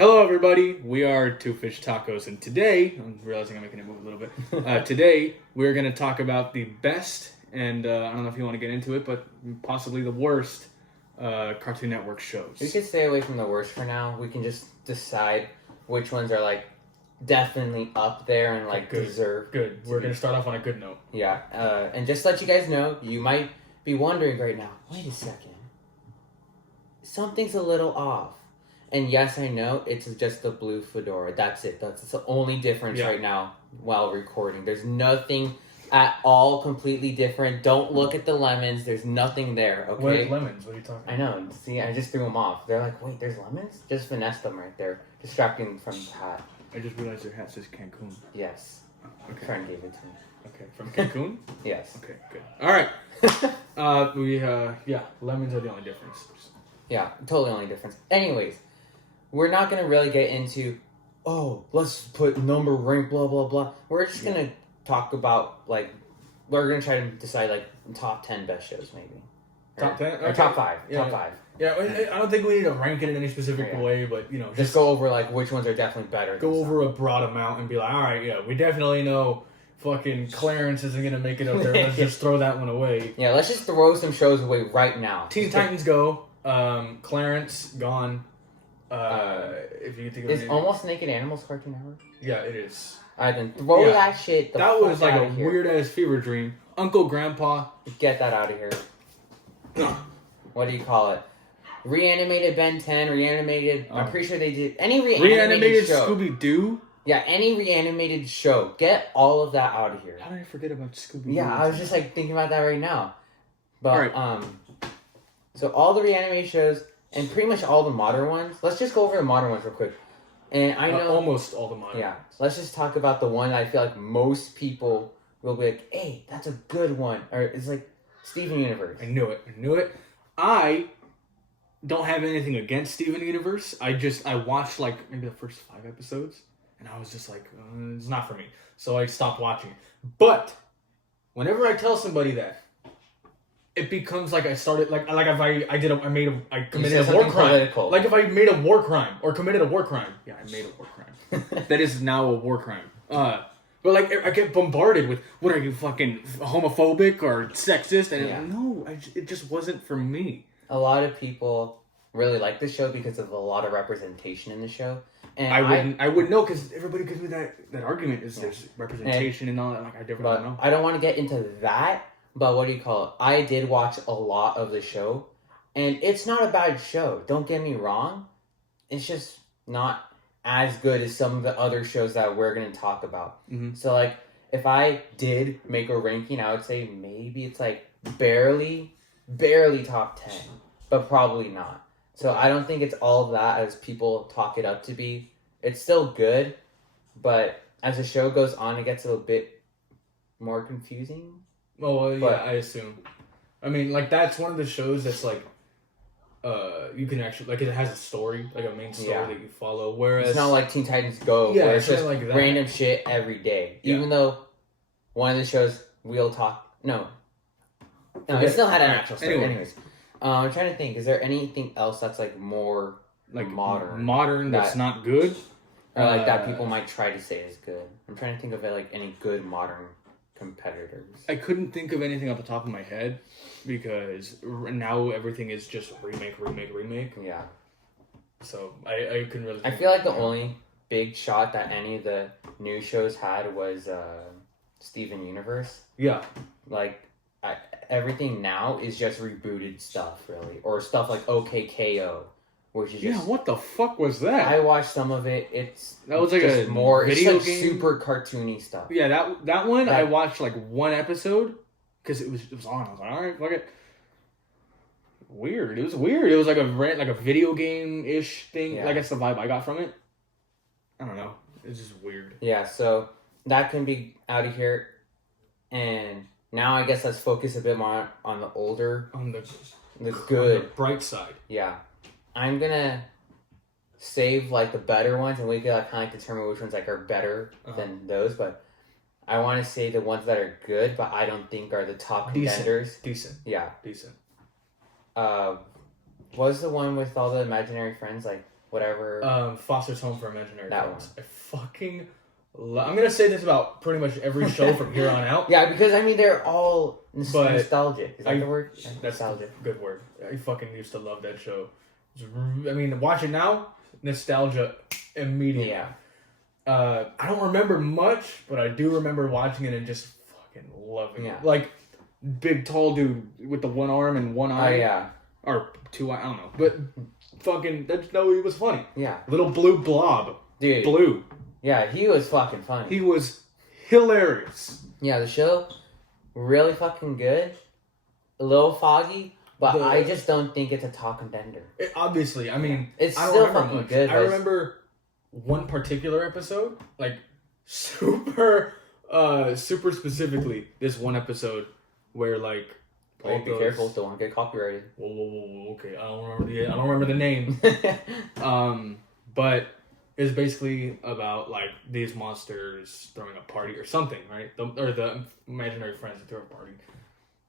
Hello, everybody. We are Two Fish Tacos, and today, I'm realizing I'm making it move a little bit. Today, we're going to talk about the best, and I don't know if you want to get into it, but possibly the worst Cartoon Network shows. We could stay away from the worst for now. We can just decide which ones are like definitely up there and like deserve. Good. We're going to start off on a good note. Yeah, and just to let you guys know, you might be wondering right now. Wait a second. Something's a little off. And yes, I know, it's just the blue fedora. That's it. That's the only difference right now while recording. There's nothing at all completely different. Don't look at the lemons. There's nothing there, okay? What lemons? What are you talking about? I know. See, I just threw them off. They're like, wait, there's lemons? Just finesse them right there. Distracting from the hat. I just realized your hat says Cancun. Yes. Okay. Friend gave it to me. Okay, from Cancun? Yes. Okay, good. All right. Lemons are the only difference. Yeah, totally only difference. Anyways. We're not going to really get into, let's put number, rank, blah, blah, blah. We're just going to talk about, like, we're going to try to decide, like, top 10 best shows, maybe. Top 10? Or top 5. Yeah. Top 5. Yeah, I don't think we need to rank it in any specific way, but, you know. Just go over, like, which ones are definitely better. Go over a broad amount and be like, all right, yeah, we definitely know fucking Clarence isn't going to make it up there. Let's just throw that one away. Yeah, let's just throw some shows away right now. Teen Titans go. Clarence, gone. If you think of is Almost Naked Animals Cartoon Network? Yeah, it is. Alright, then throw that shit. That was like a weird ass fever dream. Uncle Grandpa. Get that out of here. What do you call it? Reanimated Ben 10, reanimated. I'm pretty sure they did any reanimated show. Scooby Doo. Yeah, any reanimated show. Get all of that out of here. How did I forget about Scooby Doo? Yeah, I was just like thinking about that right now. But so all the reanimated shows. And pretty much all the modern ones. Let's just go over the modern ones real quick. And I know almost all the modern ones. Let's just talk about the one I feel like most people will be like, hey, that's a good one. Or it's like Steven Universe. I knew it. I don't have anything against Steven Universe. I watched like maybe the first 5 episodes. And I was just like, it's not for me. So I stopped watching it. But whenever I tell somebody that, it becomes like I started like if I committed a war crime. Political. Like if I made a war crime or committed a war crime. Yeah, I made a war crime. That is now a war crime. But like I get bombarded with, what are you, fucking homophobic or sexist? And it just wasn't for me. A lot of people really like the show because of a lot of representation in the show. And I wouldn't know, because everybody gives me that argument is there's representation and all that. Like I don't know. I don't want to get into that. But what do you call it? I did watch a lot of the show, and it's not a bad show. Don't get me wrong. It's just not as good as some of the other shows that we're going to talk about. Mm-hmm. So, like, if I did make a ranking, I would say maybe it's, like, barely top 10, but probably not. So, I don't think it's all that as people talk it up to be. It's still good, but as the show goes on, it gets a little bit more confusing. Oh, well, yeah, I assume. I mean, like, that's one of the shows that's, like, you can actually, like, it has a story, like a main story that you follow, whereas... It's not like Teen Titans Go, where it's just like random shit every day. Yeah. Even though one of the shows, We'll Talk... No, it still had an actual story. Anyways, I'm trying to think, is there anything else that's, like, more, like, modern? Modern that's not good? Or, like, that people might try to say is good. I'm trying to think of, like, any good modern... competitors. I couldn't think of anything off the top of my head because now everything is just remake. Yeah. So I couldn't really. I feel like the only big shot that any of the new shows had was Steven Universe. Yeah. Like everything now is just rebooted stuff, really, or stuff like OKKO. Which is just, what the fuck was that? I watched some of it. That was like a more video it's like game? super cartoony stuff. Yeah, that one I watched like one episode because it was on. I was like, all right, fuck it. Weird. It was weird. It was like a video game ish thing. Yeah. Like that's the vibe I got from it. I don't know. It's just weird. Yeah. So that can be out of here, and now I guess let's focus a bit more on the older, on the good, on the bright side. Yeah. I'm gonna save like the better ones, and we can like kind of determine which ones like are better than those. But I want to say the ones that are good, but I don't think are the top contenders. Decent. Yeah. Decent. Was the one with all the imaginary friends like whatever. Foster's Home for Imaginary That Friends. I fucking I'm gonna say this about pretty much every show from here on out. Yeah, because I mean they're all But nostalgic. Is that the word? That's Nostalgic. a good word. I fucking used to love that show. I mean, watch it now, nostalgia immediately. Yeah. I don't remember much, but I do remember watching it and just fucking loving it. Like, big tall dude with the one arm and one eye. Oh, yeah. Or two eye, I don't know. But fucking, no, he was funny. Yeah. Little blue blob. Dude. Blue. Yeah, he was fucking funny. He was hilarious. Yeah, the show, really fucking good. A little foggy, but I just don't think it's a top contender. Obviously, I mean, it's I don't still remember fucking much. good. I remember one particular episode, like super specifically, this one episode where like, oh, be careful, don't want to get copyrighted. Whoa, okay, I don't remember the name. But it's basically about like these monsters throwing a party or something, right? The imaginary friends that throw a party,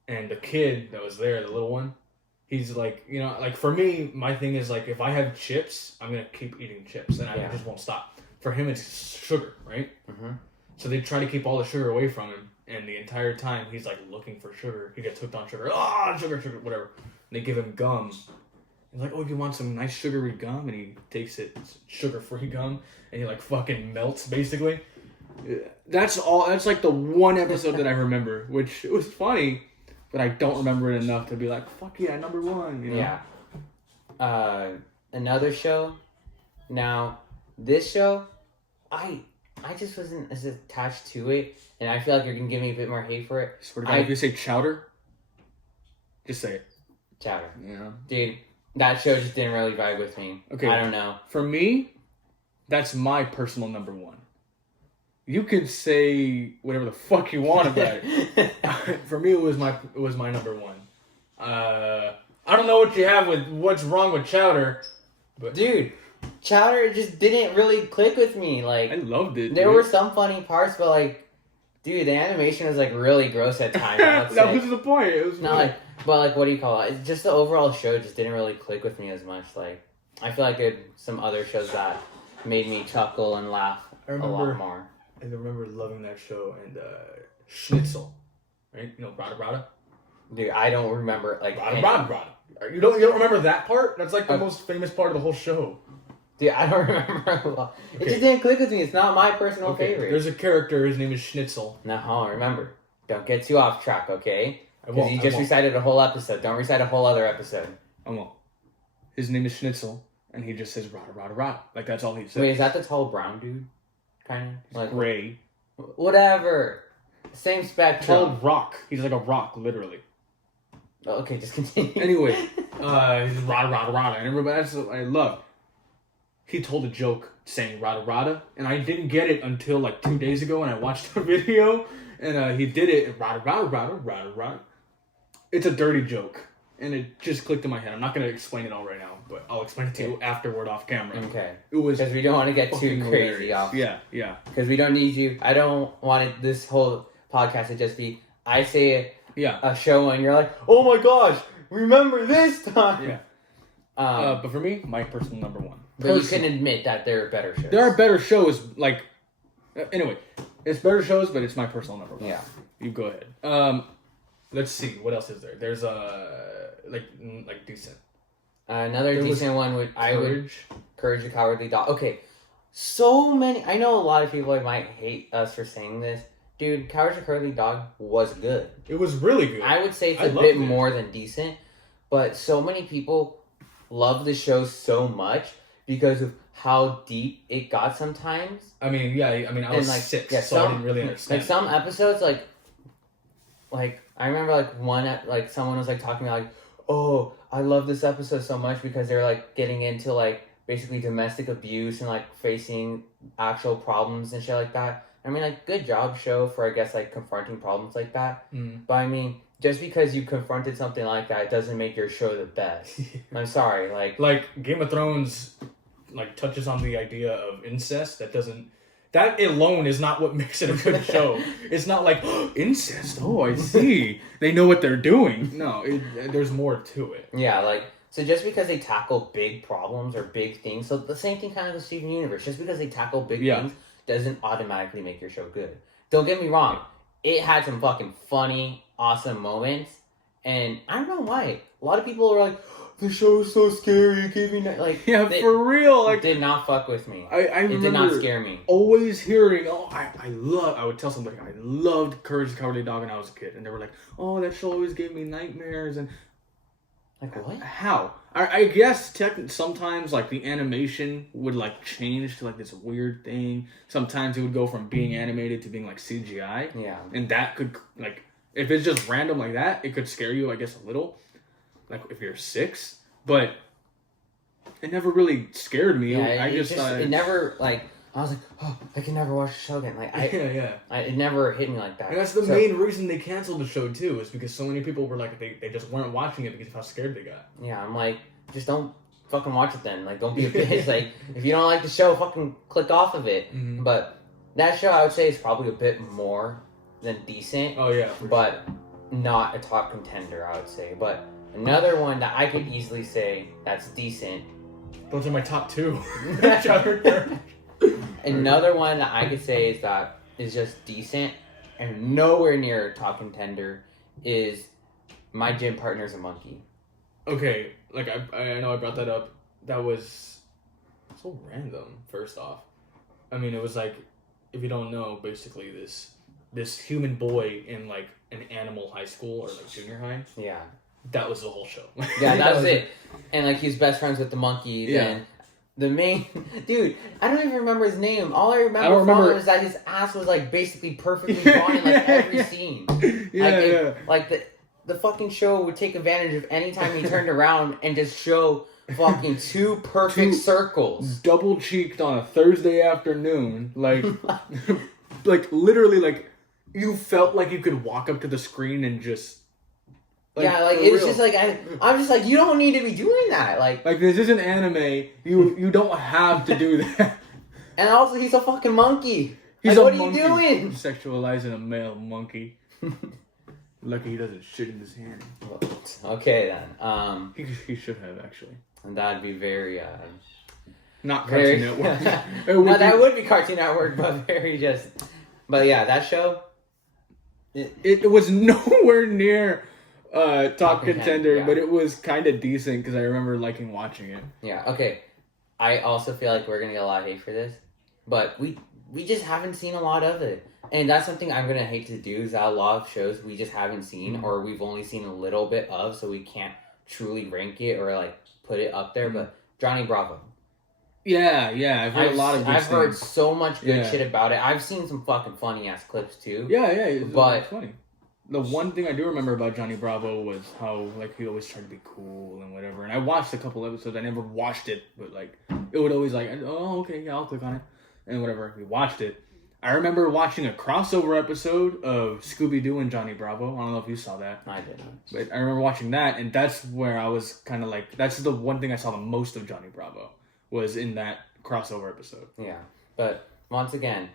and the kid that was there, the little one. He's like, like for me, my thing is like, if I have chips, I'm going to keep eating chips and I just won't stop. For him, it's sugar, right? Mm-hmm. So they try to keep all the sugar away from him. And the entire time, he's like looking for sugar. He gets hooked on sugar. Sugar, whatever. And they give him gum. He's like, oh, you want some nice sugary gum? And he takes it, it's sugar-free gum. And he like fucking melts, basically. That's all. That's like the one episode that I remember, which it was funny. But I don't remember it enough to be like, fuck yeah, number one. Yeah. Another show. Now, this show, I just wasn't as attached to it, and I feel like you're gonna give me a bit more hate for it. Swear to God, if you say Chowder, just say it. Chowder. Yeah. Dude, that show just didn't really vibe with me. Okay. I don't know. For me, that's my personal number one. You can say whatever the fuck you want about it. For me, it was my number one. I don't know what you have with what's wrong with Chowder, but dude, Chowder just didn't really click with me. Like, I loved it. There were some funny parts, but like, dude, the animation was like really gross at times. That was the point. It was not like, but like, what do you call it? It's just the overall show just didn't really click with me as much. Like, I feel like there some other shows that made me chuckle and laugh a lot more. I remember loving that show and Schnitzel, right? Rada Rada. Dude, I don't remember like Rada. You don't remember that part? That's like the most famous part of the whole show. Dude, I don't remember a lot. It just didn't click with me. It's not my personal favorite. There's a character. His name is Schnitzel. No, remember, don't get too off track, okay? Because you just recited a whole episode. Don't recite a whole other episode. I won't. His name is Schnitzel, and he just says Rada Rada Rada. Like that's all he says. Wait, is that the tall brown dude? Kind of like gray. Whatever. Same spectrum. Tall rock. He's like a rock, literally. Oh, okay, just continue. Anyway, he's Rada Rada Rada, and everybody. That's what I love. He told a joke saying Rada Rada, and I didn't get it until like 2 days ago, and I watched the video, and he did it. Rada Rada Rada Rada Rada. It's a dirty joke, and it just clicked in my head. I'm not gonna explain it all right now, but I'll explain it to you afterward off camera. Okay. It was because we don't want to get too crazy off. Yeah. Because we don't need you. I don't want this whole podcast to just be I say a show and you're like, oh my gosh, remember this time. Yeah. But for me, my personal number one. But you can admit that there are better shows. There are better shows. Like, anyway, it's better shows, but it's my personal number one. Yeah. You go ahead. Let's see. What else is there? There's like decent. Another decent one would Courage the Cowardly Dog. Okay, so many. I know a lot of people might hate us for saying this. Dude, Courage the Cowardly Dog was good. It was really good. I would say it's a bit more than decent, but so many people love the show so much because of how deep it got sometimes. I mean, I was 6, so I didn't really understand. Like some episodes, like I remember like someone was like talking about like, oh, I love this episode so much because they're like getting into like basically domestic abuse and like facing actual problems and shit like that. I mean, like, good job show for, I guess, like confronting problems like that. Mm. But I mean, just because you confronted something like that doesn't make your show the best. I'm sorry, like Game of Thrones, like touches on the idea of incest. That alone is not what makes it a good show. It's not like, oh, incest. Oh, I see. They know what they're doing. No, there's more to it. Yeah, like So just because they tackle big problems or big things, so the same thing kind of with Steven Universe. Just because they tackle big things doesn't automatically make your show good. Don't get me wrong. It had some fucking funny, awesome moments, and I don't know why. A lot of people are like, the show is so scary. It gave me for real. Like, did not fuck with me. I it did not scare me. Always hearing, I would tell somebody I loved Courage the Cowardly Dog when I was a kid, and they were like, oh, that show always gave me nightmares, and like what? How? I guess sometimes like the animation would like change to like this weird thing. Sometimes it would go from being animated to being like CGI. Yeah. And that could like if it's just random like that, it could scare you, I guess, a little. Like if you're 6, but it never really scared me. Yeah, it never like I was like, oh, I can never watch the show again. Like it never hit me like that. And that's the main reason they canceled the show too, is because so many people were like they just weren't watching it because of how scared they got. Yeah, I'm like, just don't fucking watch it then. Like, don't be a bitch. Like, if you don't like the show, fucking click off of it. Mm-hmm. But that show, I would say, is probably a bit more than decent. Oh yeah, but not a top contender, I would say. But another one that I could easily say that's decent. Those are my top 2. Another one that I could say is just decent and nowhere near a top contender is My Gym Partner's a Monkey. Okay, like I know I brought that up. That was so random. First off, I mean it was like, if you don't know, basically this human boy in like an animal high school or like junior high. Yeah. That was the whole show. Yeah, that was it. And like he's best friends with the monkey. Yeah. And the main dude, I don't even remember his name. All I remember from him is that his ass was like basically perfectly drawn in like every scene. Like the fucking show would take advantage of any time he turned around and just show fucking two perfect circles. Double cheeked on a Thursday afternoon. Like like literally like you felt like you could walk up to the screen and just like, yeah, like it was just like I'm just like, you don't need to be doing that. Like this isn't anime. You don't have to do that. And also, he's a fucking monkey. He's like, what monkey. Are you doing? Sexualizing a male monkey. Lucky he doesn't shit in his hand. Okay then. He should have actually. And that'd be very not Cartoon Network. No, that would be Cartoon Network, but very just. But yeah, that show. It was nowhere near top contender, yeah. But it was kind of decent because I remember liking watching it. Yeah. Okay. I also feel like we're gonna get a lot of hate for this, but we just haven't seen a lot of it, and that's something I'm gonna hate to do. Is that a lot of shows we just haven't seen, or we've only seen a little bit of, so we can't truly rank it or like put it up there. But Johnny Bravo. Yeah, I've heard a lot of good I've heard so much good shit about it. I've seen some fucking funny ass clips too. Yeah, but funny. The one thing I do remember about Johnny Bravo was how like he always tried to be cool and whatever. And I watched a couple episodes. I never watched it, but like it would always like, oh okay, yeah, I'll click on it and whatever. We watched it. I remember watching a crossover episode of Scooby Doo and Johnny Bravo. I don't know if you saw that. I didn't. But I remember watching that, and that's where I was kind of like, that's the one thing I saw the most of Johnny Bravo was in that crossover episode. Yeah, but once again,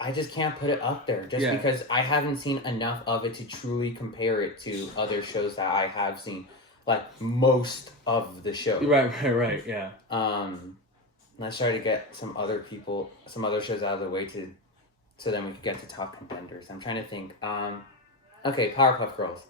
I just can't put it up there just because I haven't seen enough of it to truly compare it to other shows that I have seen, like most of the show. Right, yeah. Let's try to get some other shows out of the way so then we could get to top contenders. I'm trying to think. Okay, Powerpuff Girls.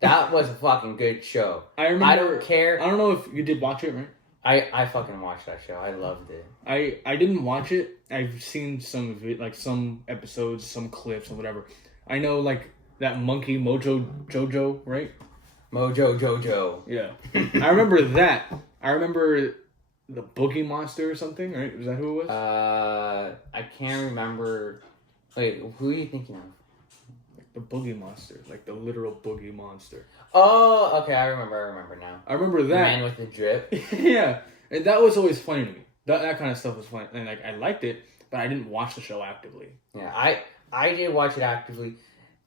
That was a fucking good show. I remember. I don't care. I don't know if you did watch it, right? I fucking watched that show. I loved it. I didn't watch it. I've seen some of it, like some episodes, some clips, or whatever. I know, like, that monkey, Mojo Jojo, right? Mojo Jojo. Yeah. I remember that. I remember the Boogie Monster or something, right? Was that who it was? I can't remember. Wait, who are you thinking of? Like the Boogie Monster. Like the literal Boogie Monster. Oh, okay, I remember now. I remember that. The man with the drip. Yeah, and that was always funny to me. That kind of stuff was funny, and like I liked it, but I didn't watch the show actively. Yeah, I did watch it actively.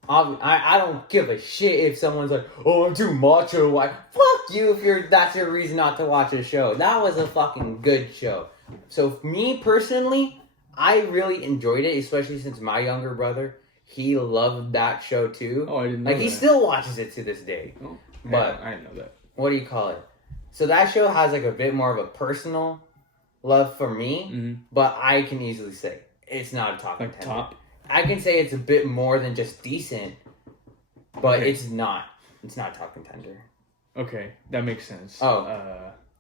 I don't give a shit if someone's like, oh, I'm too macho. Like, fuck you if that's your reason not to watch a show. That was a fucking good show. So me personally, I really enjoyed it, especially since my younger brother, he loved that show too. Oh, I didn't know that. He still watches it to this day. Oh, but I didn't know that. What do you call it? So that show has like a bit more of a personal love for me, but I can easily say it's not a top contender. Top. I can say it's a bit more than just decent, but it's not. It's not a top contender. Okay, that makes sense.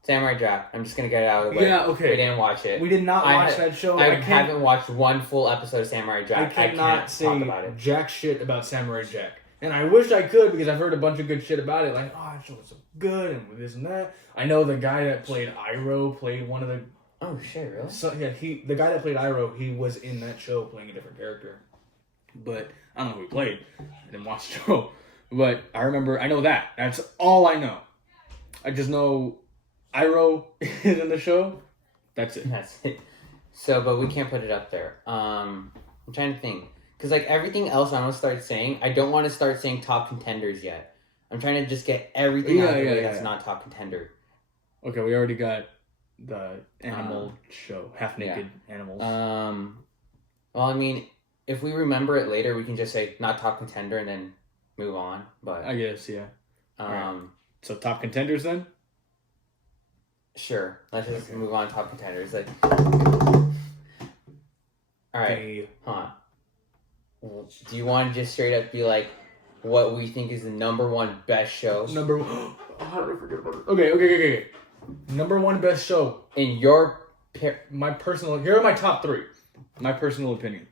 Samurai Jack. I'm just gonna get it out of the way. Yeah, okay. We didn't watch it. We did not watch that show. I haven't watched one full episode of Samurai Jack. I cannot say jack shit about Samurai Jack. And I wish I could because I've heard a bunch of good shit about it. Like, oh, that show was so good and this and that. I know the guy that played Iroh played one of the... Oh, shit, really? So, yeah, the guy that played Iroh, he was in that show playing a different character. But I don't know who he played. I didn't watch the show. But I know that. That's all I know. I just know Iroh is in the show. That's it. That's it. So, but we can't put it up there. I'm trying to think. Because, like, everything else I'm going to start saying, I don't want to start saying top contenders yet. I'm trying to just get everything out of the way that's not top contender. Okay, we already got the animal show. Half-naked animals. Well, I mean, if we remember it later, we can just say not top contender and then move on. But I guess, yeah. Right. So top contenders then? Sure. Let's just move on to top contenders. Like, alright. Do you want to just straight up be like what we think is the number one best show? Oh, how did I forget about it? Okay. Number one best show. In your... my personal... Here are my top three. My personal opinion.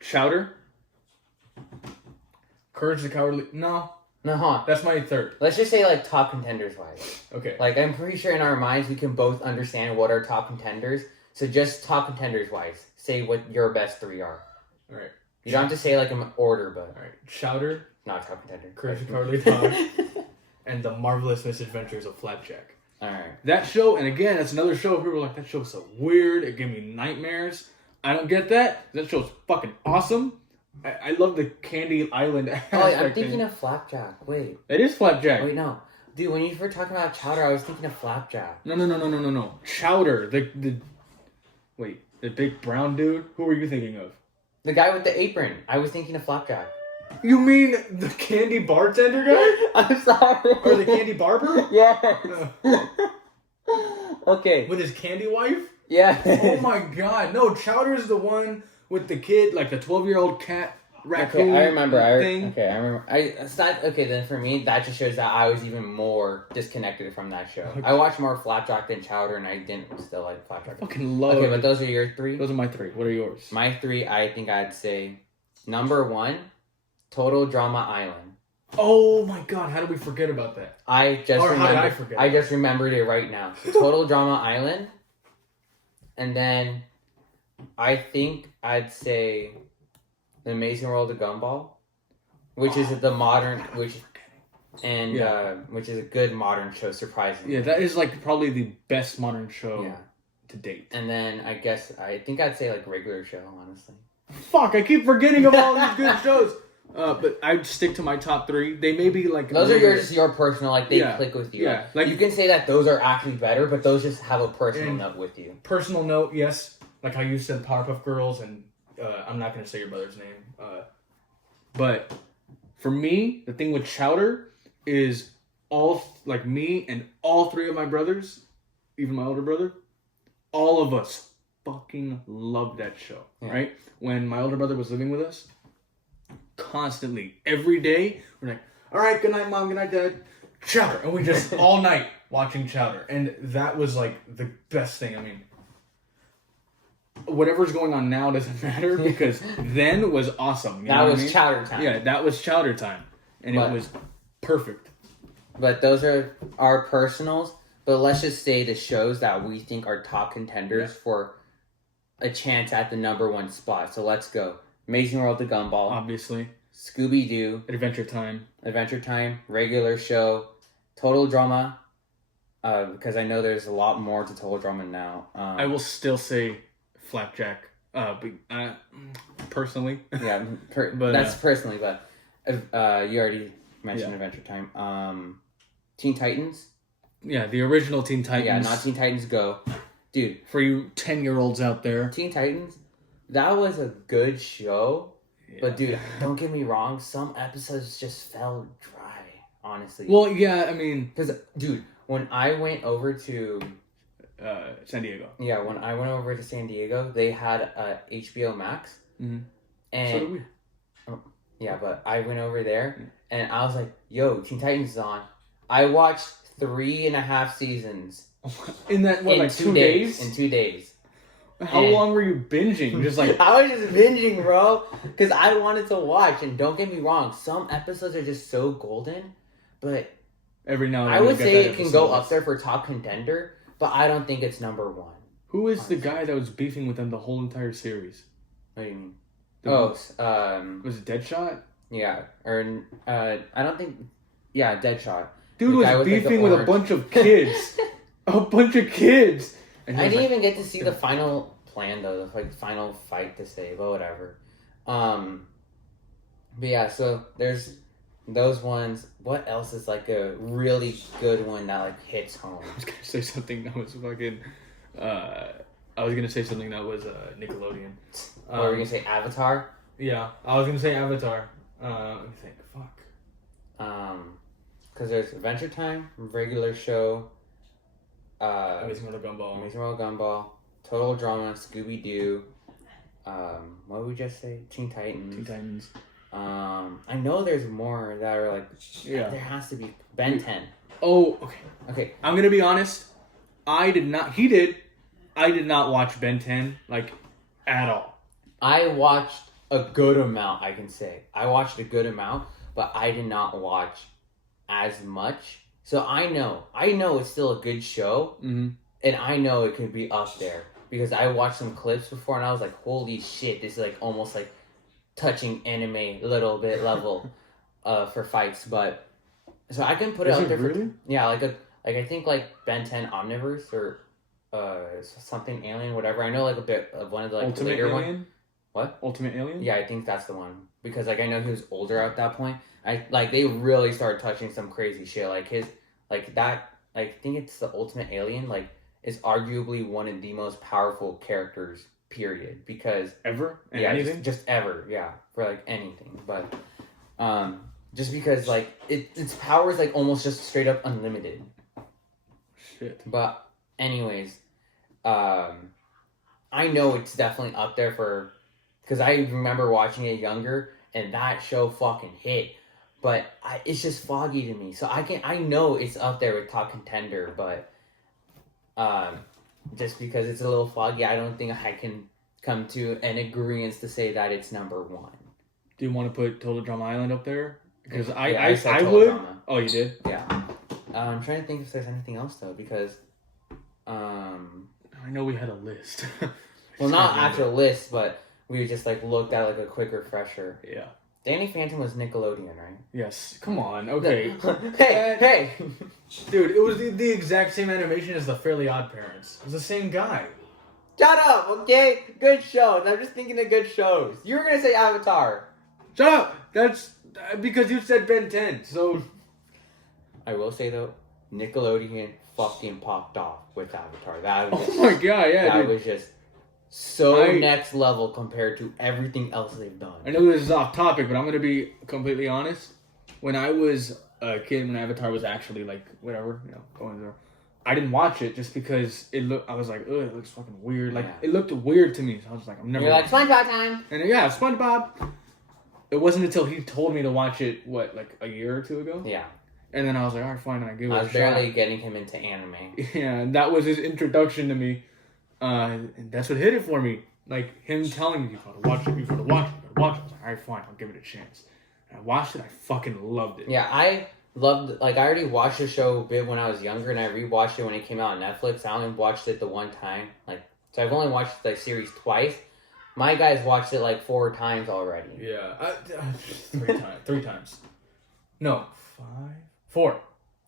Chowder. Courage the Cowardly... No. That's my third. Let's just say, like, top contenders wise. Okay. Like, I'm pretty sure in our minds we can both understand what are top contenders. So just top contenders wise, say what your best three are. All right. You don't have to say, like, an order, but... All right. Chowder. Not top contender. Courage the Cowardly Dog. And The Marvelous Misadventures of Flapjack. All right. That show, and again, that's another show. People are like, that show's so weird. It gave me nightmares. I don't get that. That show's fucking awesome. I love the Candy Island aspect. Oh, I'm thinking of Flapjack. Wait. It is Flapjack. Wait, no. Dude, when you were talking about Chowder, I was thinking of Flapjack. No. Chowder. The big brown dude. Who were you thinking of? The guy with the apron. I was thinking of Flapjack. You mean the candy bartender guy? I'm sorry. Or the candy barber? Yes. Okay. With his candy wife? Yeah. Oh my god. No, Chowder's the one with the kid, like the 12-year-old cat raccoon I remember. thing. I remember. It's not okay. Then for me, that just shows that I was even more disconnected from that show. Okay. I watched more Flapjack than Chowder, and I didn't still like Flapjack. I fucking love. Okay, but those are your three. Those are my three. What are yours? My three, I think I'd say, number one, Total Drama Island. Oh my god! How did we forget about that? How did I forget? I just remembered it right now. So Total Drama Island, and then I think I'd say The Amazing World of Gumball, which is the modern, which is a good modern show, surprisingly. Yeah, that is like probably the best modern show to date. And then I think I'd say like regular show, honestly. Fuck! I keep forgetting of all these good shows. But I'd stick to my top three. They may be like those are just your personal, like they click with you. Yeah, like you can say that those are actually better, but those just have a personal note with you. Personal note, yes. Like how you said Powerpuff Girls, and I'm not gonna say your brother's name. But for me, the thing with Chowder is me and all three of my brothers, even my older brother, all of us fucking loved that show. Right? When my older brother was living with us. Constantly, every day, we're like, all right, good night, Mom, good night, Dad, Chowder. And we just all night watching Chowder. And that was like the best thing. I mean, whatever's going on now doesn't matter because then was awesome. That was Chowder time. Yeah, that was Chowder time. And it was perfect. But those are our personals. But let's just say the shows that we think are top contenders for a chance at the number one spot. So let's go. Amazing World of Gumball. Obviously. Scooby-Doo. Adventure Time. Regular Show. Total Drama. Because I know there's a lot more to Total Drama now. I will still say Flapjack. Personally. Yeah, but that's personally. But you already mentioned Adventure Time. Teen Titans. Yeah, the original Teen Titans. Yeah, not Teen Titans Go. Dude. For you 10-year-olds out there. Teen Titans. That was a good show, but dude, don't get me wrong. Some episodes just fell dry. honestly. Well, yeah, I mean, Because, dude, when I went over to San Diego. Yeah, when I went over to San Diego, they had HBO Max. Mm-hmm. And So did we. Yeah, but I went over there and I was like, "Yo, Teen Titans is on." I watched 3.5 seasons In that what, in like 2 days? In 2 days. How long were you binging? Just like I was just binging, bro, because I wanted to watch. And don't get me wrong, some episodes are just so golden, but every now and then I would you get say that it can episode go up there for top contender, but I don't think it's number one. Who is the guy that was beefing with them the whole entire series? What do you mean? Was it Deadshot? Yeah, or I don't think. Yeah, Deadshot. Dude was beefing with a bunch of kids. A bunch of kids. And I didn't even get to see the final plan though, the final fight to save, but whatever. But yeah, so there's those ones. What else is like a really good one that like hits home? I was gonna say something that was fucking. I was gonna say something that was Nickelodeon. Or were you gonna say Avatar? Yeah, I was gonna say Avatar. Let me think. Fuck. Because there's Adventure Time, regular show. Amazing World of Gumball. Amazing World of Gumball, Total Drama, Scooby Doo. What did we just say? Teen Titans. Teen Titans. I know there's more that are like. Yeah. There has to be Ben 10. Oh, okay. Okay. I'm gonna be honest. I did not. He did. I did not watch Ben 10 like at all. I watched a good amount. I can say I watched a good amount, but I did not watch as much. So I know it's still a good show, and I know it could be up there because I watched some clips before, and I was like, "Holy shit! This is like almost like touching anime a little bit level for fights." But so I can put it up there. Really? Yeah, like I think like Ben 10 Omniverse or something Alien, whatever. I know like a bit of one of the like Ultimate later Alien? one. What? Ultimate Alien? Yeah, I think that's the one because like I know he was older at that point. I like they really started touching some crazy shit like his like that. I think it's the Ultimate Alien. Like is arguably one of the most powerful characters. Period. Because ever and yeah, anything just ever. Yeah, for like anything. But just because like its power is like almost just straight up unlimited. Shit. But anyways, I know it's definitely up there for because I remember watching it younger and that show fucking hit. But it's just foggy to me, so I know it's up there with top contender, but just because it's a little foggy, I don't think I can come to an agreement to say that it's number one. Do you want to put Total Drama Island up there? Because I I would. Drama. Oh, you did? Yeah. I'm trying to think if there's anything else though, because I know we had a list. well, not actual list, but we just like looked at like a quick refresher. Yeah. Danny Phantom was Nickelodeon, right? Yes. Come on. Okay. hey! Dude, it was the exact same animation as the Fairly Odd Parents. It was the same guy. Shut up, okay? Good shows. I'm just thinking of good shows. You were gonna say Avatar. Shut up! That's because you said Ben 10, so... I will say, though, Nickelodeon fucking popped off with Avatar. That was oh my god, yeah, that dude. was just so next level compared to everything else they've done. I know this is off topic, but I'm going to be completely honest. When I was a kid, when Avatar was actually, like, whatever, going there, I didn't watch it just because I was like, ugh, it looks fucking weird. Like, it looked weird to me, so I was like, I'm never... You're like, SpongeBob time! And yeah, SpongeBob. It wasn't until he told me to watch it, like a year or two ago? Yeah. And then I was like, alright, fine, and I give it a shot. I was barely getting him into anime. Yeah, and that was his introduction to me. And that's what hit it for me. Like, him telling me, you gotta watch it, you gotta watch it, you gotta watch it. I was like, alright, fine, I'll give it a chance. And I watched it, I fucking loved it. Yeah, I loved, like, I already watched the show a bit when I was younger, and I rewatched it when it came out on Netflix. I only watched it the one time. Like, so I've only watched the series twice. My guys watched it, like, 4 times already. Yeah, 3 times. 3 times. No, 5? 4.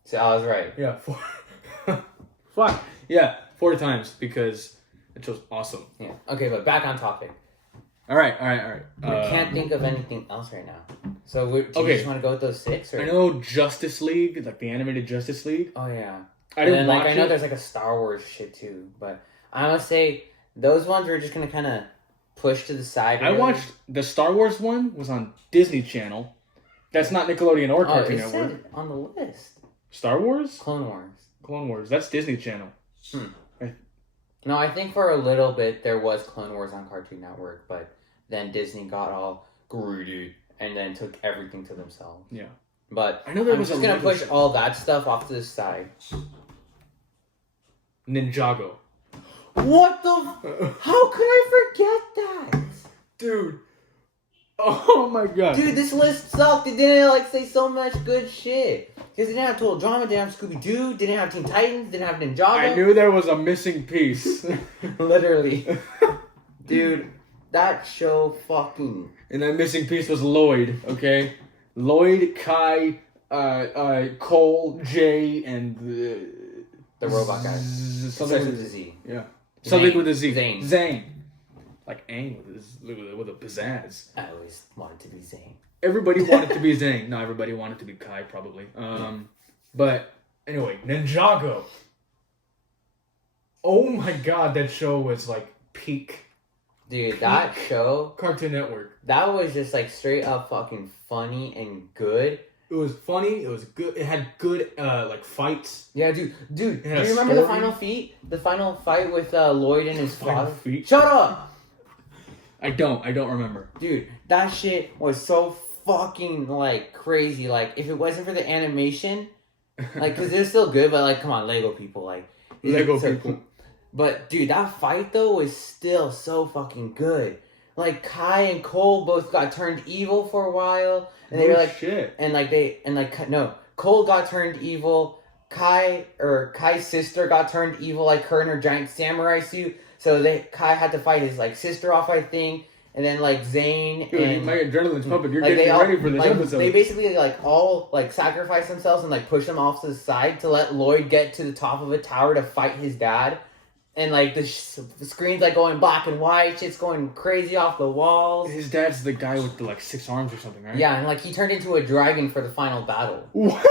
So I was right. Yeah, 4. 5. Yeah, 4 times because it was awesome. Yeah. Okay, but back on topic. All right. I can't think of anything else right now. So do you just want to go with those 6? Or? I know Justice League, like the animated Justice League. Oh yeah. I didn't watch I know it. there's like a Star Wars shit too, but I must say those ones are just gonna kind of push to the side. I watched the Star Wars one was on Disney Channel That's not Nickelodeon or Cartoon it Network. said on the list. Star Wars? Clone Wars. Clone Wars. That's Disney Channel. No, I think for a little bit there was Clone Wars on Cartoon Network, but then Disney got all greedy and then took everything to themselves. Yeah. But I know there I'm was just a gonna Lego push show. all that stuff off to the side. Ninjago. What the? How could I forget that? Dude. Oh my god. Dude, this list sucked. It didn't like say so much good shit. Because it didn't have Total Drama, didn't have Scooby Doo, didn't have Teen Titans, didn't have Ninjago. I knew there was a missing piece. Literally. Dude, that show fucking. And that missing piece was Lloyd, okay? Lloyd, Kai, Cole, Jay, and The robot guy. Something with a Z. Yeah. Something Zane. with a Z. Zane. Zane. Like Aang with a pizzazz. I always wanted to be Zane. Everybody wanted to be Zane. No, everybody wanted to be Kai, probably. But anyway, Ninjago. Oh my god, that show was like peak. Dude, that show, Cartoon Network. that was just like straight up fucking funny and good. It was funny. It was good. It had good like fights. Yeah, dude, do It had you a remember the story. final fight with Lloyd and his Final father? feat? Shut up! I don't remember. Dude, that shit was so fucking like crazy. Like, if it wasn't for the animation, like, cause they're still good, but like, come on, Lego people, like, Lego so- people. But dude, that fight though was still so fucking good. Like, Kai and Cole both got turned evil for a while, and they were like, shit. Cole got turned evil. Kai's sister got turned evil, like her in her giant samurai suit. So Kai had to fight his like sister off, I think, and then like Zane Dude, and my adrenaline's pumping. You're like, getting they all, ready for this like, episode. They basically like all like sacrifice themselves and like push them off to the side to let Lloyd get to the top of a tower to fight his dad. And like the screen's like going black and white, shit's going crazy off the walls. His dad's the guy with the like 6 arms or something, right? Yeah, and like he turned into a dragon for the final battle. What?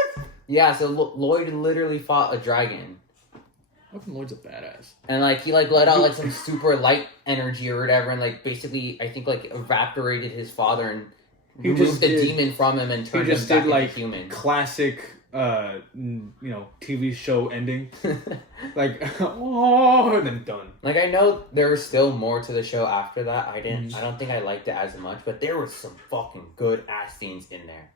Yeah, so Lloyd literally fought a dragon. How come Lloyd's a badass? And like he like let out like some super light energy or whatever, and like basically I think like evaporated his father and He removed just the did- demon from him and turned him just back did, into like, human. Classic, TV show ending. Like, oh, and then done. Like, I know there was still more to the show after that. I don't think I liked it as much, but there was some fucking good ass scenes in there.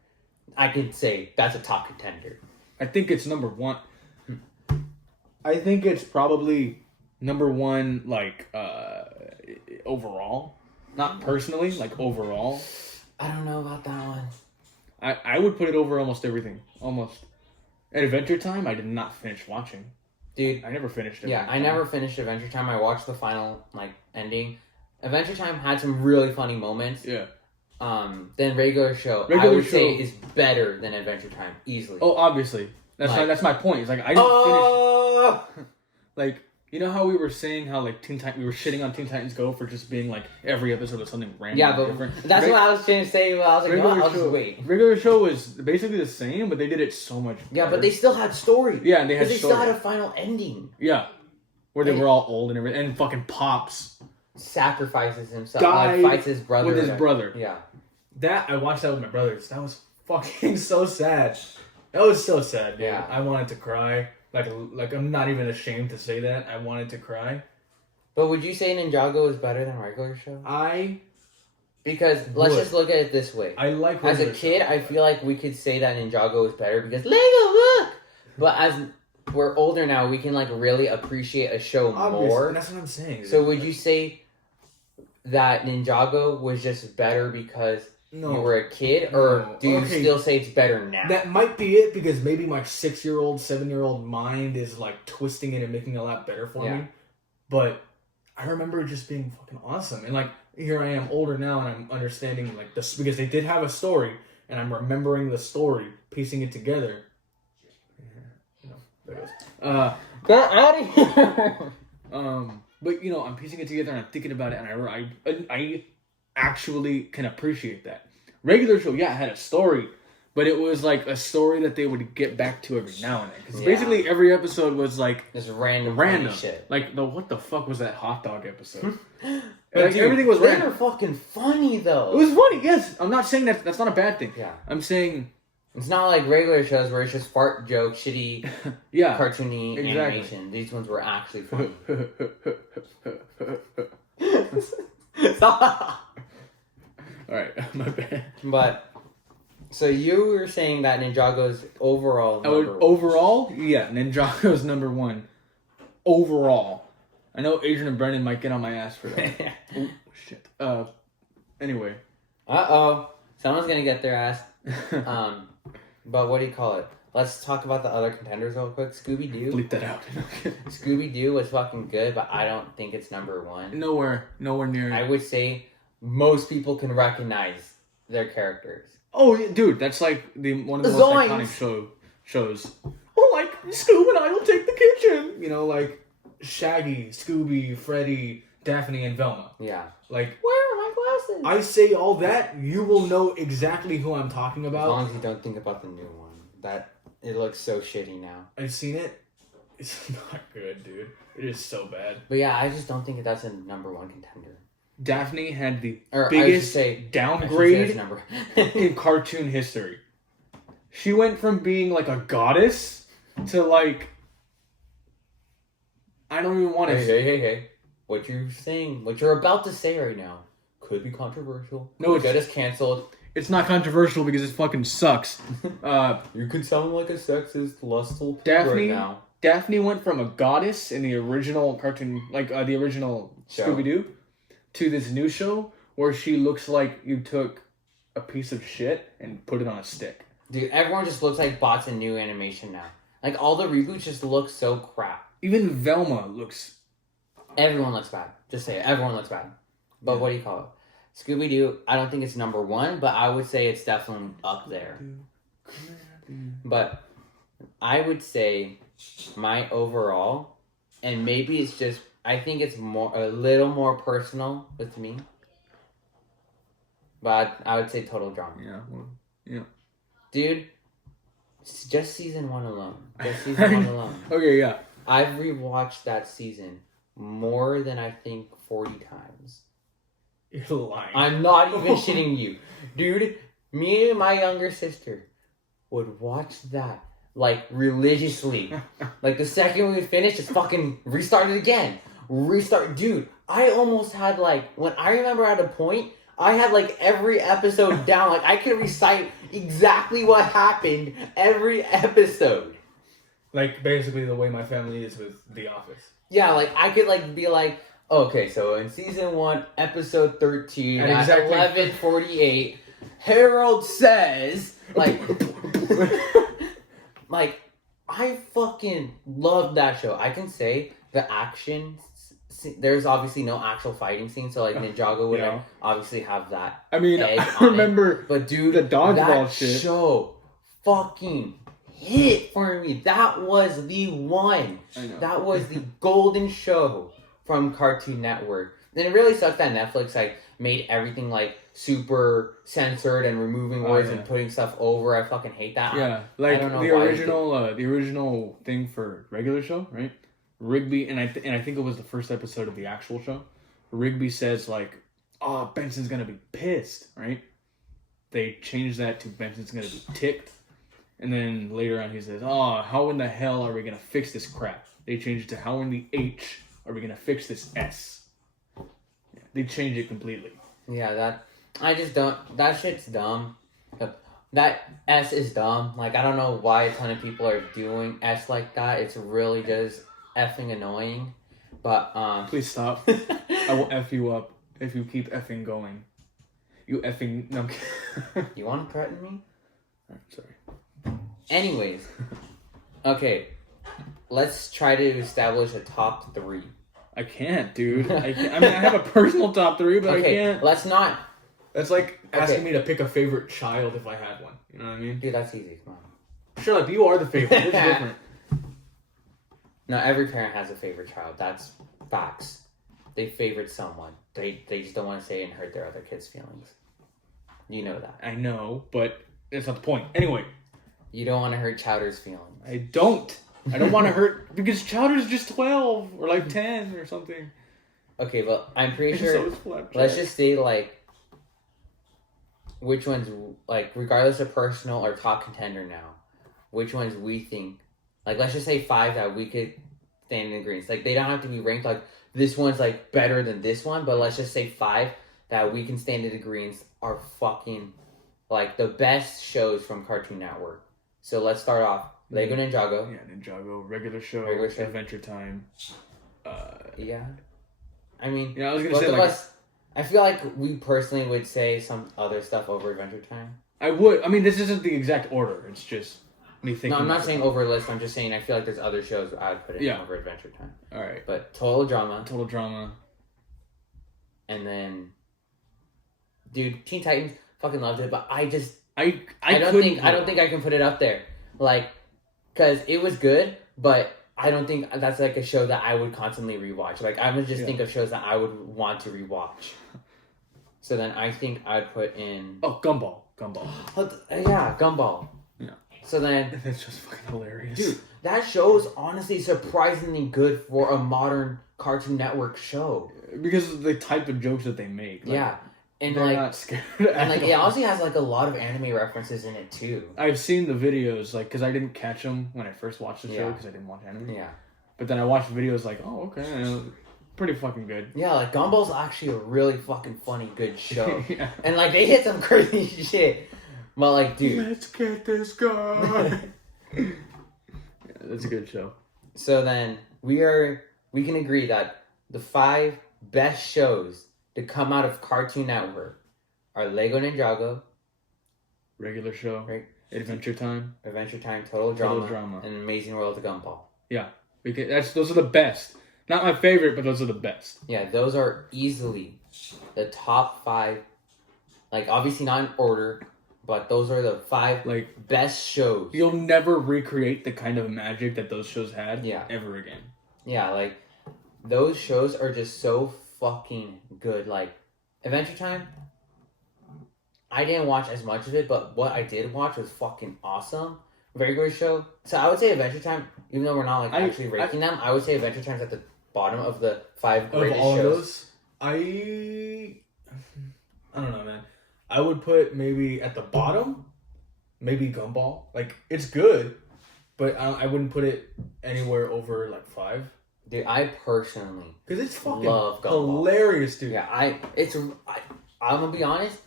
I could say that's a top contender. I think it's number 1. I think it's probably number 1, like, overall. Not personally, like, overall. I don't know about that one. I would put it over almost everything. Almost. At Adventure Time, I did not finish watching. Dude, I never finished it. yeah, I never finished Adventure Time. I watched the final, like, ending. Adventure Time had some really funny moments. Yeah. Then Regular Show, I Regular would say, Show- is better than Adventure Time, easily. Oh, obviously. That's my point. It's like, I didn't finish... Like, you know how we were saying how, like, we were shitting on Teen Titans Go for just being, like, every episode was something random Yeah, and but different. that's what I was trying to say. I was like, no, I'll just wait. Regular Show was basically the same, but they did it so much better. Yeah, but they still had story. Yeah, and they had Because they story. still had a final ending. Yeah. Where they And- were all old and everything. And fucking Pops. Sacrifices himself. Died Like, fights his brother. with his brother. Yeah. I watched that with my brothers. That was fucking so sad. That was so sad, dude. Yeah. I wanted to cry. Like I'm not even ashamed to say that. I wanted to cry. But would you say Ninjago is better than Regular Show? Because let's Would. just look at it this way. I like As a Regular kid, Show. I feel like we could say that Ninjago is better because Lego, look! But as we're older now, we can like really appreciate a show Obviously, more. that's what I'm saying. So would you say that Ninjago was just better because No. you were a kid? Or No. do you Okay. still say it's better now? That might be it because maybe my 6-year-old, 7-year-old mind is like twisting it and making it a lot better for me. But I remember it just being fucking awesome. And like here I am older now and I'm understanding like this because they did have a story and I'm remembering the story, piecing it together. There it goes. Get out of here! But you know, I'm piecing it together and I'm thinking about it and I actually can appreciate that. Regular Show, yeah, it had a story, but it was like a story that they would get back to every now and then. Because Yeah. basically every episode was like Just random random shit. Like what the fuck was that hot dog episode? But Like, dude, everything was they random. were fucking funny though. It was funny, yes. I'm not saying that's not a bad thing. Yeah. I'm saying It's not like regular shows where it's just fart jokes, shitty, yeah. cartoony Exactly. animation. These ones were actually funny. Stop. Alright, my bad. But so you were saying that Ninjago's overall number one. Overall, yeah, Ninjago's number one. Overall. I know Adrian and Brendan might get on my ass for that. Oh, shit. Anyway. Uh-oh. Someone's gonna get their ass. But what do you call it? Let's talk about the other contenders real quick. Scooby-Doo. Bleep that out. Scooby-Doo was fucking good, but I don't think it's number one. Nowhere near I it. would say most people can recognize their characters. Oh, yeah, dude, that's like one of the most Zoinks! iconic shows. Oh, like, Scoob and I will take the kitchen. You know, like, Shaggy, Scooby, Freddy, Daphne, and Velma. Yeah. Like, Where are my glasses? I say all that, you will know exactly who I'm talking As about. long as you don't think about the new one. That it looks so shitty now. I've seen it. It's not good, dude. It is so bad. But yeah, I just don't think that's a number one contender. Daphne had the Or I biggest should say downgrade number. in cartoon history. She went from being like a goddess to like, I don't even want to Hey. What you're saying, what you're about to say right now could be controversial. No, Could get us canceled. It's not controversial because it fucking sucks. You could sound like a sexist, lustful pig Daphne, right now. Daphne went from a goddess in the original cartoon, like the original Show. Scooby-Doo, to this new show where she looks like you took a piece of shit and put it on a stick. Dude, everyone just looks like bots in new animation now. Like, all the reboots just look so crap. Even Velma looks... Everyone looks bad. Just say it. Everyone looks bad. But Yeah. what do you call it? Scooby-Doo, I don't think it's number one, but I would say it's definitely up there. But I would say my overall, and maybe it's just, I think it's a little more personal with me. But I would say Total Drama. Yeah, well, yeah. Dude, it's just season one alone. Just season one alone. Okay, yeah. I've rewatched that season more than I think 40 times. You're lying. I'm not even shitting you. Dude, me and my younger sister would watch that, like, religiously. Like, the second we would finish, just fucking restart it again. Dude, I almost had, like, when I remember at a point, I had, like, every episode down. Like, I could recite exactly what happened every episode. Like, basically the way my family is with The Office. Yeah, like, I could, like, be like, okay, so in season 1, episode 13, And at exactly- 11:48, Harold says, like, like, I fucking love that show. I can say the action, there's obviously no actual fighting scene, so, like, Ninjago would Yeah. obviously have that. I mean, Egg I on it. remember But, dude, the dodgeball that shit. show fucking hit for me. That was the one. I know. That was the golden show from Cartoon Network. And it really sucked that Netflix like made everything like super censored and removing Oh, words yeah. and putting stuff over. I fucking hate that. Yeah, like don't know the why original thing for regular show, right? Rigby, and I think it was the first episode of the actual show. Rigby says like, "Oh, Benson's gonna be pissed," right? They changed that to Benson's gonna be ticked, and then later on he says, "Oh, how in the hell are we gonna fix this crap?" They changed it to "How in the H are we gonna fix this S?" Yeah, they changed it completely. Yeah, that shit's dumb. That S is dumb. Like, I don't know why a ton of people are doing S like that. It's really just effing annoying. But, Please stop. I will F you up if you keep effing going. You effing... No, I'm kidding. You want to threaten me? I'm sorry. Anyways. Okay. Let's try to establish a top 3. I can't, dude. I can't. I mean, I have a personal top 3, but Okay, I can't. let's not... That's like asking Okay. me to pick a favorite child if I had one. You know what I mean? Dude, that's easy. Come on. Shut up. You are the favorite. It's different. No, every parent has a favorite child. That's facts. They favorite someone. They just don't want to say it and hurt their other kids' feelings. You know that. I know, but That's not the point. Anyway. You don't want to hurt Chowder's feelings. I don't want to hurt, because Chowder's just 12 or like 10 or something. Okay, well, I'm pretty And sure. so is Flapjack. Let's just say, like, which ones, like, regardless of personal or top contender now, which ones we think, like, let's just say 5 that we could stand in agreement. Like, they don't have to be ranked like this one's like better than this one, but let's just say 5 that we can stand in agreement are fucking like the best shows from Cartoon Network. So let's start off. Lego Ninjago. Yeah, Ninjago. Regular show. Adventure Time. Yeah. I mean, yeah, I was gonna both say, of like, us, I feel like we personally would say some other stuff over Adventure Time. I would. I mean, this isn't the exact order. It's just me thinking. No, I'm not saying over list. I'm just saying I feel like there's other shows I would put in over Adventure Time. All right. But Total Drama. Total Drama. And then, dude, Teen Titans, fucking loved it, but I don't think I can put it up there, like, cause it was good, but I don't think that's like a show that I would constantly rewatch. Like, I would just think of shows that I would want to rewatch. So then I think I'd put in Gumball. Yeah, Gumball. Yeah. So then that's just fucking hilarious, dude. That show is honestly surprisingly good for a modern Cartoon Network show because of the type of jokes that they make. Like, yeah. And they're like, not scared. And like, it also has like a lot of anime references in it too. I've seen the videos, like, because I didn't catch them when I first watched the show because I didn't watch anime. Yeah. But then I watched videos like, oh, okay, pretty fucking good. Yeah, like Gumball's actually a really fucking funny, good show. Yeah. And like, they hit some crazy shit. But like, dude. Let's get this guy. Yeah, that's a good show. So then, we can agree that the 5 best shows to come out of Cartoon Network are Lego Ninjago, Regular Show, Adventure Time, Total Drama, and Amazing World of Gumball. Yeah, because those are the best. Not my favorite, but those are the best. Yeah, those are easily the top 5. Like, obviously not in order, but those are the 5 like best shows. You'll never recreate the kind of magic that those shows had. Ever again. Yeah, like those shows are just so fucking good. Like, Adventure Time, I didn't watch as much of it, but what I did watch was fucking awesome. Very good show. So I would say Adventure Time, even though we're not like actually ranking them, I would say Adventure Time's at the bottom of the 5 greatest shows. Of those, I don't know, man. I would put maybe at the bottom, maybe Gumball. Like, it's good, but I wouldn't put it anywhere over like 5. Dude, I personally because it's fucking love Gumball. Hilarious, dude. Yeah, I'm gonna be honest.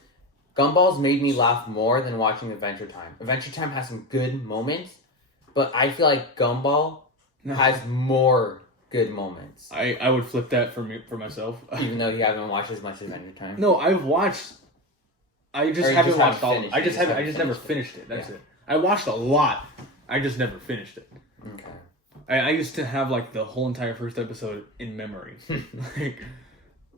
Gumball's made me laugh more than watching Adventure Time. Adventure Time has some good moments, but I feel like Gumball has more good moments. I would flip that for myself. Even though you haven't watched as much Adventure Time. No, I've watched. I just haven't watched all. I just never finished it. That's it. I watched a lot. I just never finished it. Okay. I used to have like the whole entire first episode in memory. Like,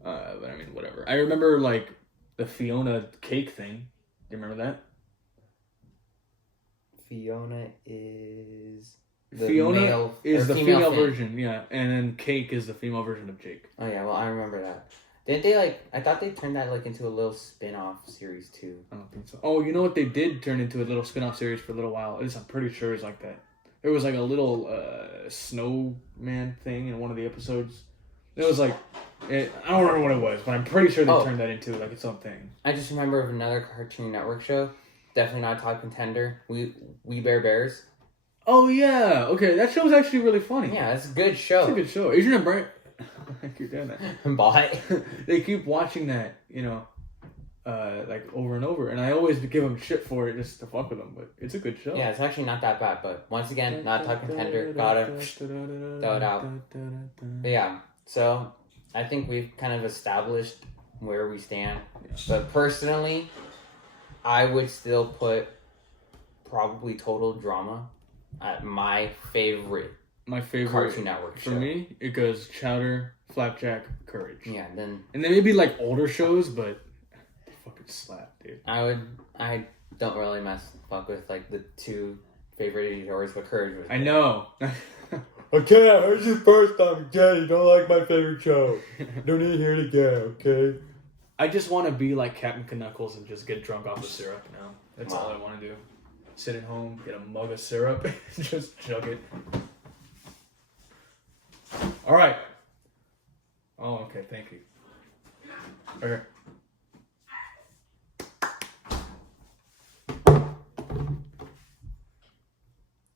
but I mean, whatever. I remember like the Fiona cake thing. Do you remember that? Fiona is the female version, yeah, and then Cake is the female version of Jake. Oh yeah, well I remember that. Didn't they I thought they turned that like into a little spin-off series too. I don't think so. Oh, you know what they did turn into a little spin-off series for a little while. I'm pretty sure it was like that. There was like a little snowman thing in one of the episodes. It was like, I don't remember what it was, but I'm pretty sure they turned that into like its own thing. I just remember of another Cartoon Network show. Definitely not a top contender. We Bear Bears. Oh yeah, okay, that show's actually really funny. Yeah, it's a good show. It's a good show. Adrian and Brent, I keep doing that. Bye. They keep watching that, like over and over, and I always give them shit for it just to fuck with them. But it's a good show. Yeah, it's actually not that bad. But once again, not a top contender. Gotta throw it out. But yeah, so I think we've kind of established where we stand. Yeah. But personally, I would still put probably Total Drama at my favorite Cartoon Network show. For me, it goes Chowder, Flapjack, Courage. Yeah, and then maybe like older shows, but they fucking slap, dude. I don't really fuck with like the 2 favorite editors, but Courage was. I know. Okay, here's your first time again. You don't like my favorite show. Don't need to hear it again, okay? I just want to be like Captain Knuckles and just get drunk off the syrup now. That's all Wow. I want to do. Sit at home, get a mug of syrup, and just chug it. All right. Oh, okay. Thank you. Okay.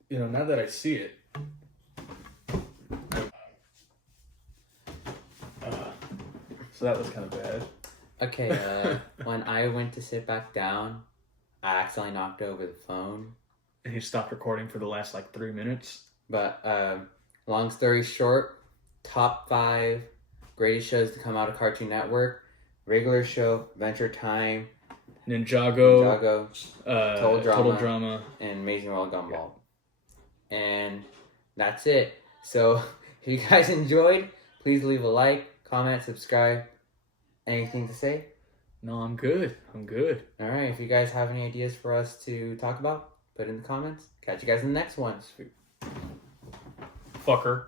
You know, now that I see it, so that was kind of bad. Okay, when I went to sit back down, I accidentally knocked over the phone. And he stopped recording for the last like 3 minutes. But long story short, top 5 greatest shows to come out of Cartoon Network: Regular Show, Adventure Time, Ninjago, Total Total Drama. Drama. and Amazing World of Gumball. And that's it. So if you guys enjoyed, please leave a like, comment, subscribe. Anything to say? No, I'm good. All right. If you guys have any ideas for us to talk about, put it in the comments. Catch you guys in the next one. Fucker.